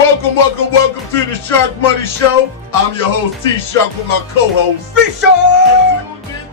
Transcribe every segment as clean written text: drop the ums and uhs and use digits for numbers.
Welcome to the Sharkmoney Show. I'm your host, T-Shark, with my co-host, B-Shark!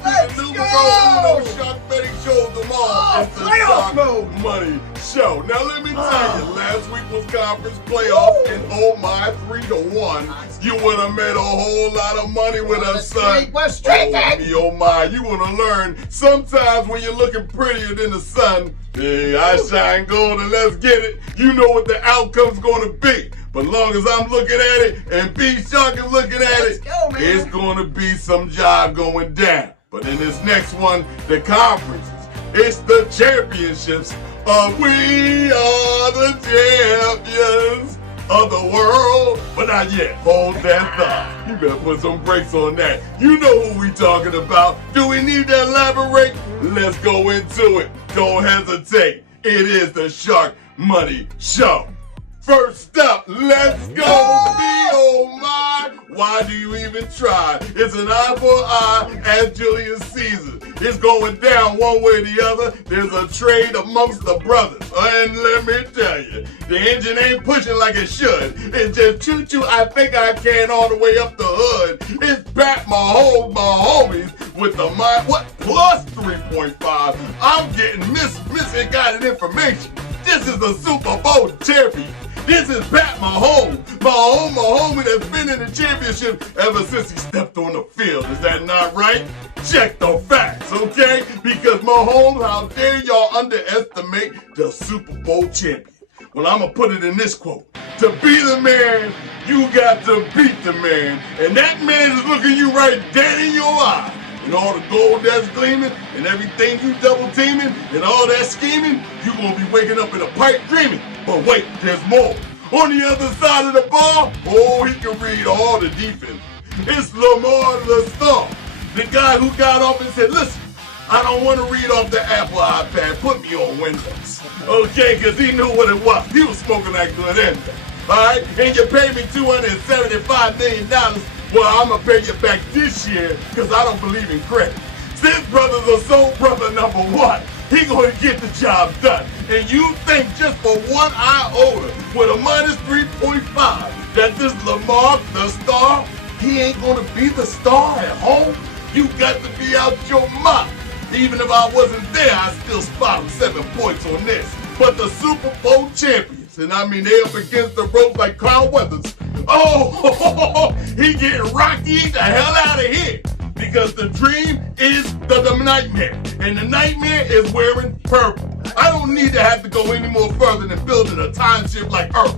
Let's go! Shark betting show tomorrow. It's the Sharkmoney Show. Now let me tell you, last week was conference playoffs, and oh my, 3-1. You would have made a whole lot of money with us, son. Oh my, you want to learn. Sometimes when you're looking prettier than the sun, hey, I shine gold and let's get it. You know what the outcome's going to be. But long as I'm looking at it and B-Shark is looking at it, it's going to be some job going down. But in this next one, the conferences, it's the championships of we are the champions of the world. But not yet. Hold that thought. You better put some brakes on that. You know who we talking about. Do we need to elaborate? Let's go into it. Don't hesitate. It is the Sharkmoney Show. First up, let's go. Oh my, why do you even try? It's an eye for an eye as Julius Caesar. It's going down one way or the other. There's a trade amongst the brothers. And let me tell you, the engine ain't pushing like it should. It's just choo-choo, I think I can all the way up the hood. It's Pat Mahomes, my homies, with the plus 3.5. I'm getting misguided information. This is the Super Bowl champion. This is Pat Mahomes, my homie that's been in the championship ever since he stepped on the field. Is that not right? Check the facts, okay? Because Mahomes, how dare y'all underestimate the Super Bowl champion? Well, I'm going to put it in this quote. To be the man, you got to beat the man. And that man is looking you right dead in your eye. And all the gold that's gleaming and everything you double teaming and all that scheming, you going to be waking up in a pipe dreaming. But wait, there's more. On the other side of the ball, he can read all the defense. It's Lamar the Star, the guy who got off and said, listen, I don't want to read off the Apple iPad. Put me on Windows. Okay, because he knew what it was. He was smoking that good anyway. All right, and you paid me $275 million. Well, I'm going to pay you back this year because I don't believe in credit. Since brothers are soul brother number one, he going to get the job done. And you think just for one iota with a minus 3.5 that this Lamar, the star, he ain't going to be the star at home? You got to be out your mind. Even if I wasn't there, I still spot him 7 points on this. But the Super Bowl champions, and I mean they up against the ropes like Carl Weathers. He getting Rocky the hell out of here. Because the dream is the nightmare. And the nightmare is wearing purple. I don't need to have to go any more further than building a timeship like Earth.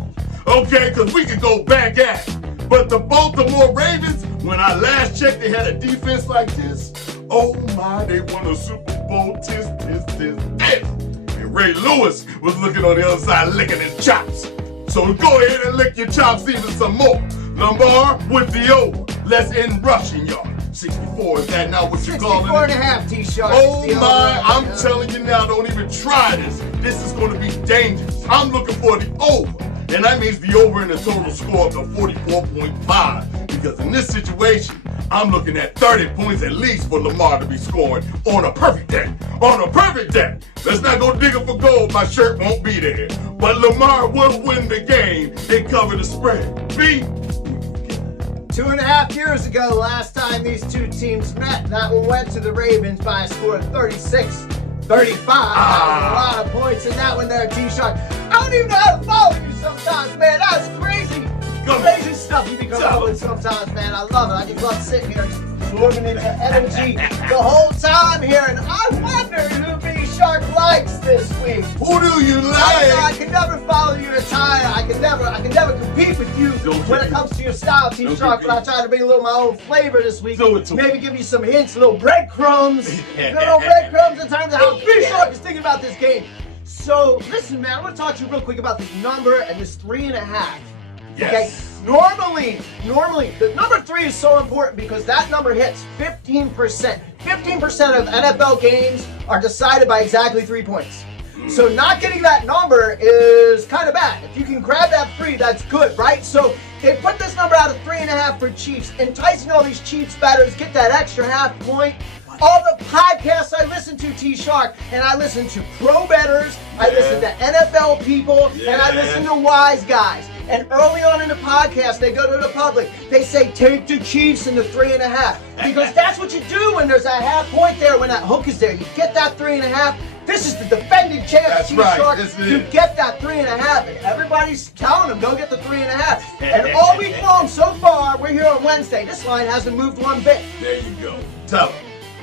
Okay, because we can go back at it. But the Baltimore Ravens, when I last checked, they had a defense like this. Oh my, they won a Super Bowl. Tis. And Ray Lewis was looking on the other side licking his chops. So go ahead and lick your chops even some more. Lamar with the over. Let's end rushing yards. 64, is that not what you call it? 64.5 T-Shark. Oh my, I'm telling you now, don't even try this. This is going to be dangerous. I'm looking for the over. And that means the over in the total score of the 44.5. Because in this situation, I'm looking at 30 points at least for Lamar to be scoring on a perfect day. On a perfect day. Let's not go digging for gold. My shirt won't be there. But Lamar will win the game and cover the spread. B. 2.5 years ago, last time these two teams met, that one went to the Ravens by a score of 36-35. A lot of points in that one there, T-Shark. I don't even know how to follow you sometimes, man. That's crazy. Crazy stuff you be coming up with sometimes, man. I love it. I just love sitting here absorbing into energy the whole time here. And I wonder who B-Shark likes this week. Who do you like? I can never follow you to tie. I can never compete with you when it comes to your style, T-Shark. But I try to bring a little of my own flavor this week. Maybe give you some hints, little breadcrumbs. Little breadcrumbs in terms of how B-Shark is thinking about this game. So, listen, man, I want to talk to you real quick about this number and this 3.5. Yes. Okay, normally, the number 3 is so important because that number hits 15%. 15% of NFL games are decided by exactly 3 points. So not getting that number is kind of bad. If you can grab that 3, that's good, right? So they put this number out of 3.5 for Chiefs, enticing all these Chiefs bettors, get that extra half point. All the podcasts I listen to, T-Shark, and I listen to pro bettors, I listen to NFL people, and I listen to wise guys. And early on in the podcast, they go to the public. They say, take the Chiefs in the 3.5. Because that's what you do when there's that half point there, when that hook is there. You get that 3.5. This is the defending champ, That's Chiefs right. Sharks. You get that 3.5. And everybody's telling them, go get the 3.5. And all week long, so far, we're here on Wednesday. This line hasn't moved one bit. There you go. Tell them.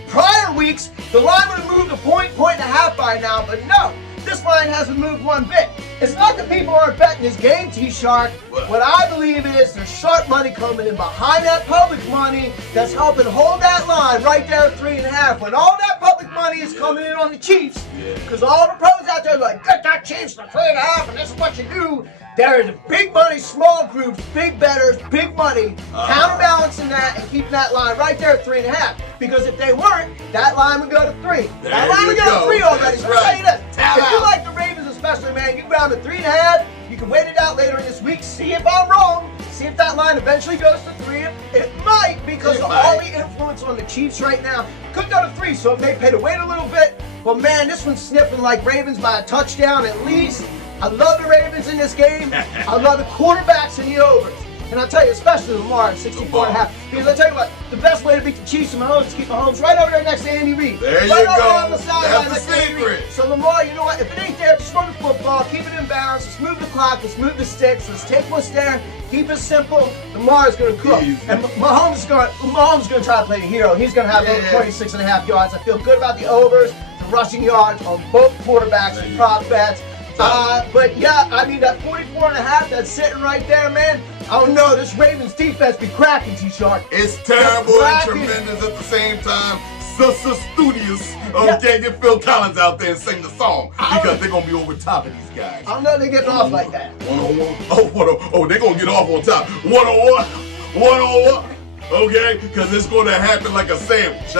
Prior weeks, the line would have moved a point and a half by now, but no, this line hasn't moved one bit. It's not that people aren't betting this game, T-Shark. What I believe is there's sharp money coming in behind that public money that's helping hold that line right there at 3.5. When all that public money is coming in on the Chiefs, because all the pros out there are like, get that Chiefs to 3.5, and this is what you do. There is big money, small groups, big bettors, big money, counterbalancing that and keeping that line right there at 3.5. Because if they weren't, that line would go to 3. That line would go to 3 already. So I'll tell you this. If you like the Ravens especially, man, you can grab to 3.5. You can wait it out later in this week, see if I'm wrong. See if that line eventually goes to 3. It might, because of all the influence on the Chiefs right now. Could go to 3, so it may pay to wait a little bit. But man, this one's sniffing like Ravens by a touchdown at least. I love the Ravens in this game. I love the quarterbacks in the overs. And I'll tell you, especially Lamar at 64.5. Because I'll tell you what, the best way to beat the Chiefs and Mahomes is keep Mahomes right over there next to Andy Reid. There you right go. over there on the sideline That's the next to Andy Reid. secret. So Lamar, you know what? If it ain't there, just run the football, keep it in bounds, let's move the clock, let's move the sticks, let's take what's there, keep it simple. Lamar is going to cook. Easy. And Mahomes is going to try to play the hero. He's going to have over 26.5 yards. I feel good about the overs, the rushing yards on both quarterbacks and prop bets. But yeah, I mean, that 44.5 that's sitting right there, man. I don't know, this Ravens defense be cracking, T-Shark. It's terrible and tremendous at the same time. So studious. Okay, get Phil Collins out there and sing the song because they're gonna be over top of these guys. I don't know they're getting off like that. 1-on-1. Oh, they're gonna get off on top. 1-on-1. 1-on-1. Okay, because it's gonna happen like a sandwich.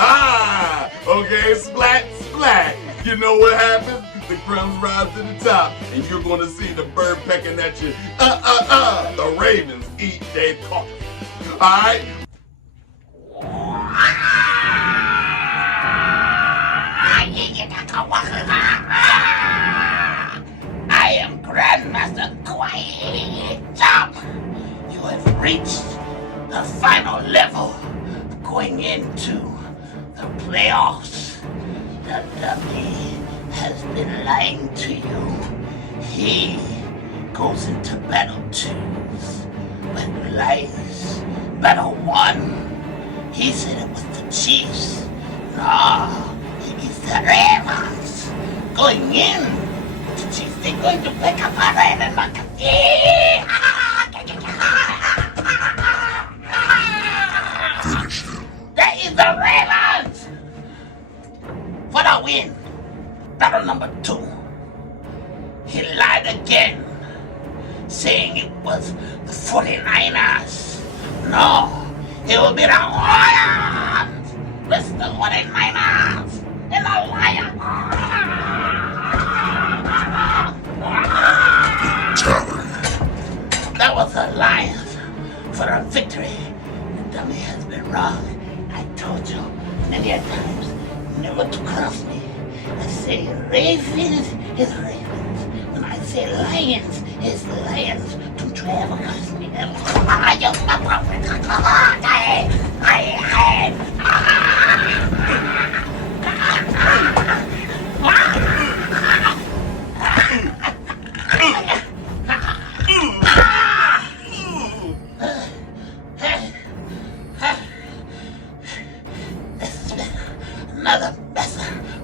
Okay, splat, splat. You know what happens? The crumbs rise to the top, and you're going to see the bird pecking at you. The Ravens eat their coffee. All right? I am Grandmaster Quiet Jump. You have reached the final level going into the playoffs. The dummy has been lying to you. He goes into battle 2s, but lies. Battle 1, he said it was the Chiefs. No, it is the Ravens. Going in, the Chiefs, they're going to pick up a Raven McAfee. That is the Ravens for the win. Battle number 2. He lied again, saying it was the 49ers. No, it will be the Lions. It's the 49ers and the Lions. That was the Lions for a victory. The dummy has been wrong. I told you many a times never to cross me. I say Ravens is Ravens. When I say Lions is Lions. Don't you ever cross me. Another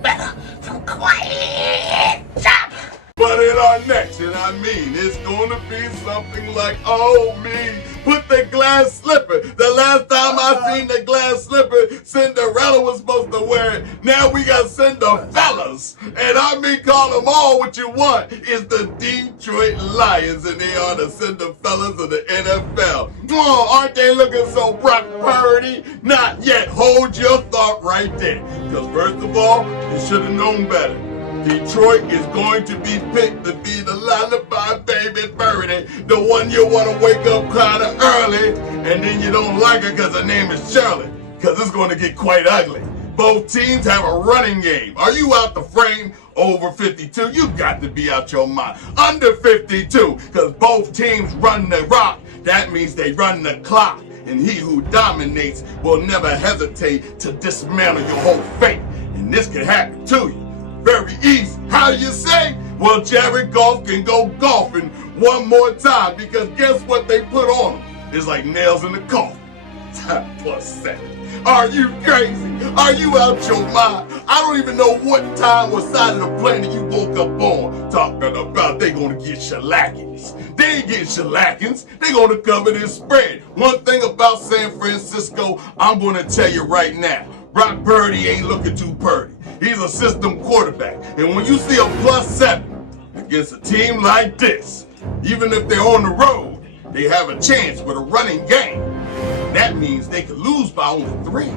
better from Quiet Jump. But in our next, and I mean, it's gonna be something like, oh me, put the glass slipper. The last time I seen the glass slipper, Cinderella was supposed to wear it. Now we got Cinderfellas. And I mean, call them all what you want. It's the Detroit Lions, and they are the Cinderfellas of the NFL. Oh, aren't they looking so pretty? Not yet. Hold your thought right there. Because first of all, you should have known better. Detroit is going to be picked to be the lullaby baby birdie, the one you want to wake up kind of early, and then you don't like her because her name is Shirley, because it's going to get quite ugly. Both teams have a running game. Are you out the frame? Over 52, you got to be out your mind. Under 52, because both teams run the rock. That means they run the clock. And he who dominates will never hesitate to dismantle your whole fate. And this can happen to you. Very easy. How do you say? Well, Jared Goff can go golfing one more time, because guess what they put on him? It's like nails in the coffin. Time +7. Are you crazy? Are you out your mind? I don't even know what time or side of the planet you woke up on talking about they gonna get shellackins. They ain't getting shellackins. They gonna cover this spread. One thing about San Francisco, I'm gonna tell you right now. Brock Purdy ain't looking too purdy. He's a system quarterback. And when you see a +7 against a team like this, even if they're on the road, they have a chance with a running game. That means they could lose by only 3.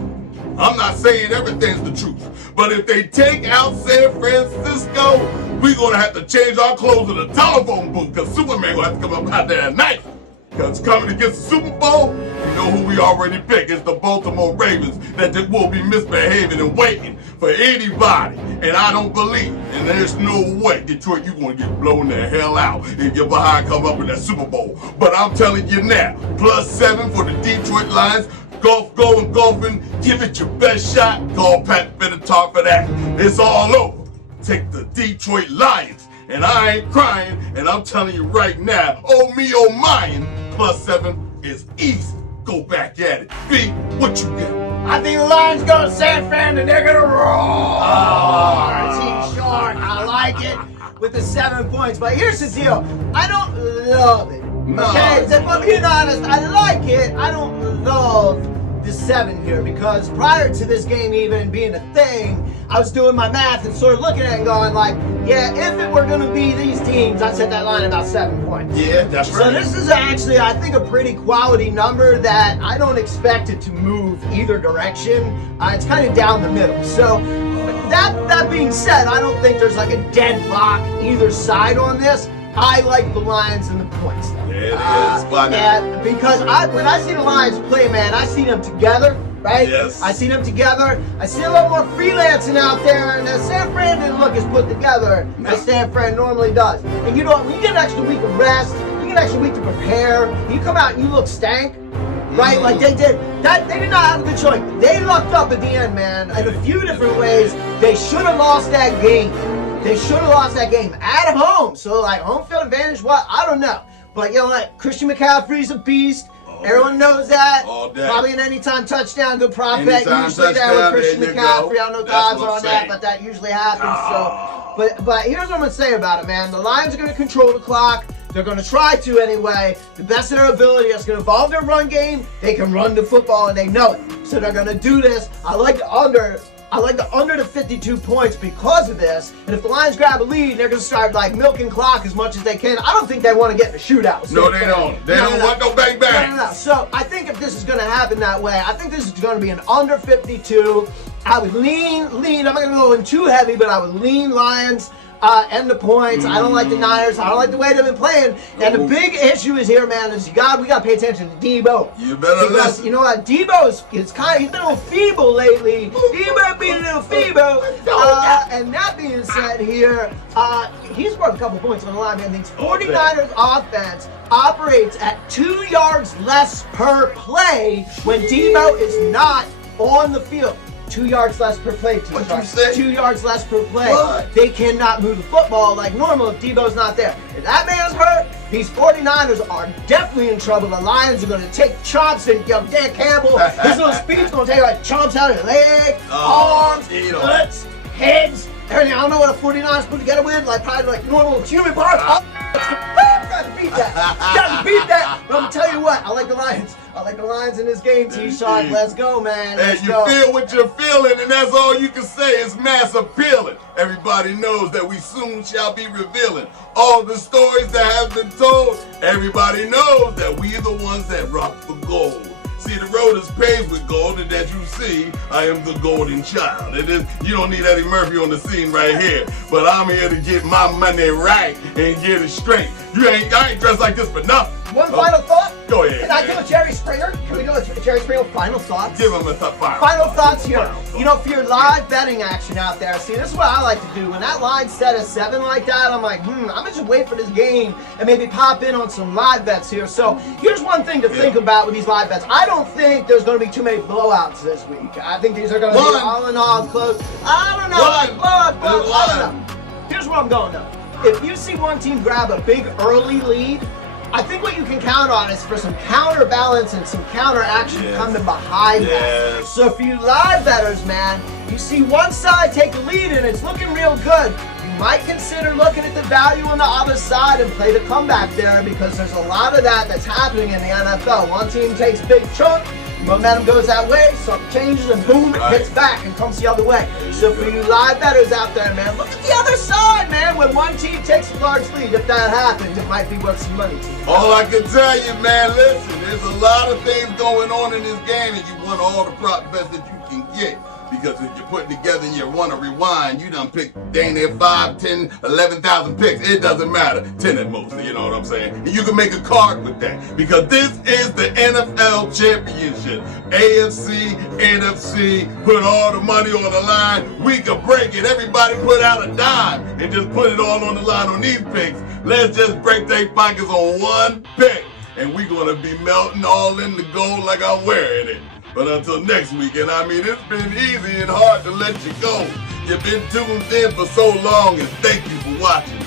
I'm not saying everything's the truth, but if they take out San Francisco, we're gonna have to change our clothes in the telephone booth, because Superman gonna have to come up out there at night. Because coming against the Super Bowl, you know who we already picked. It's the Baltimore Ravens that they will be misbehaving and waiting for anybody. And I don't believe, and there's no way, Detroit, you're going to get blown the hell out if your behind come up in that Super Bowl. But I'm telling you now, +7 for the Detroit Lions. Golf going golfing. Give it your best shot. Call Pat Benatar for that. It's all over. Take the Detroit Lions. And I ain't crying, and I'm telling you right now, oh me, oh mine, +7 is easy. Go back at it. B, what you got? I think the Lions go to San Fran and they're gonna roar. Team Shark, I like it with the 7 points. But here's the deal, I don't love it. Okay, if I'm being honest, I like it. I don't love the 7 here, because prior to this game even being a thing, I was doing my math and sort of looking at it and going like, yeah, if it were going to be these teams, I'd set that line about 7 points. Yeah, that's right. So this is actually, I think, a pretty quality number that I don't expect it to move either direction. It's kind of down the middle. So that being said, I don't think there's like a deadlock either side on this. I like the Lions and the points. Yeah, it is. Why not? Because when I see the Lions play, man, I see them together. Right? Yes. I see them together. I see a little more freelancing out there, and San Fran didn't look as put together as San Fran normally does. And you know what? When you get an extra week of rest, you get an extra week to prepare, you come out and you look stank, right? Like they did. They did not have a good showing. They lucked up at the end, man, in a few different ways. They should have lost that game. They should have lost that game at home. So, like, home field advantage, what? I don't know. But, you know what? Christian McCaffrey's a beast. Everyone knows that. Probably an anytime touchdown, good prop bet. Usually there with Christian McCaffrey. I don't know the odds on that, but that usually happens. So, but here's what I'm gonna say about it, man. The Lions are gonna control the clock. They're gonna try to anyway. The best of their ability. That's gonna involve their run game. They can run the football and they know it. So they're gonna do this. I like the under. I like the under the 52 points because of this. And if the Lions grab a lead, they're going to start like milking clock as much as they can. I don't think they want to get in a shootout. No, they don't. They don't want no bang bang. No. So I think if this is going to happen that way, I think this is going to be an under 52. I would lean. I'm not going to go in too heavy, but I would lean Lions. And the points. I don't like the Niners. I don't like the way they've been playing. And the big issue is here, man, is we got to pay attention to Debo. You better listen. You know what? Debo is he's been a little feeble lately. Debo being a little feeble. And that being said here, he's worth a couple points on the line, man. The 49ers offense operates at 2 yards less per play when Debo is not on the field. 2 yards less per play, Team What Shark. you say? 2 yards less per play. What? They cannot move the football like normal if Debo's not there. If that man's hurt, these 49ers are definitely in trouble. The Lions are going to take chomps and Dan Campbell, his little speed's going to take like chomps out of his leg, arms, guts, heads, everything. I don't know what a 49ers put together with, like probably like normal human parts. Got to beat that. But I'm going to tell you what, I like the Lions. I like the Lions in this game, T-Shark. Let's go, man. Hey, you feel what you're feeling, and that's all you can say is mass appealing. Everybody knows that we soon shall be revealing all the stories that have been told. Everybody knows that we are the ones that rock the gold. See, the road is paved with gold, and as you see, I am the golden child. It is, you don't need Eddie Murphy on the scene right here, but I'm here to get my money right and get it straight. I ain't dressed like this for nothing. One final thought. Go ahead. Can I do a Jerry Springer? Can we do a Jerry Springer final thoughts? Give him a Final thoughts here. You know, for your live betting action out there, see, this is what I like to do. When that line's set at 7 like that, I'm like, I'm gonna just wait for this game and maybe pop in on some live bets here. So here's one thing to think about with these live bets. I don't think there's gonna be too many blowouts this week. I think these are gonna be all in all close. I don't know, like blowout, I don't know. Here's where I'm going though. If you see one team grab a big early lead, I think what you can count on is for some counterbalance and some counter action coming behind that. So for you live bettors, man, you see one side take a lead and it's looking real good. You might consider looking at the value on the other side and play the comeback there, because there's a lot of that's happening in the NFL. One team takes big chunk, momentum goes that way, something changes, and boom, it hits back and comes the other way. So for you live bettors out there, man, look at the other side, man. When one team takes a large lead, if that happens, it might be worth some money to you. All I can tell you, man, listen, there's a lot of things going on in this game, and you want all the prop bets that you can get. Because if you're putting together and you want to rewind, you done picked dang near 5, 10, 11,000 picks. It doesn't matter. 10 at most, you know what I'm saying? And you can make a card with that. Because this is the NFL Championship. AFC, NFC, put all the money on the line. We can break it. Everybody put out a dime and just put it all on the line on these picks. Let's just break their pockets on one pick. And we're going to be melting all in the gold like I'm wearing it. But until next week, and I mean, it's been easy and hard to let you go. You've been tuned in for so long, and thank you for watching.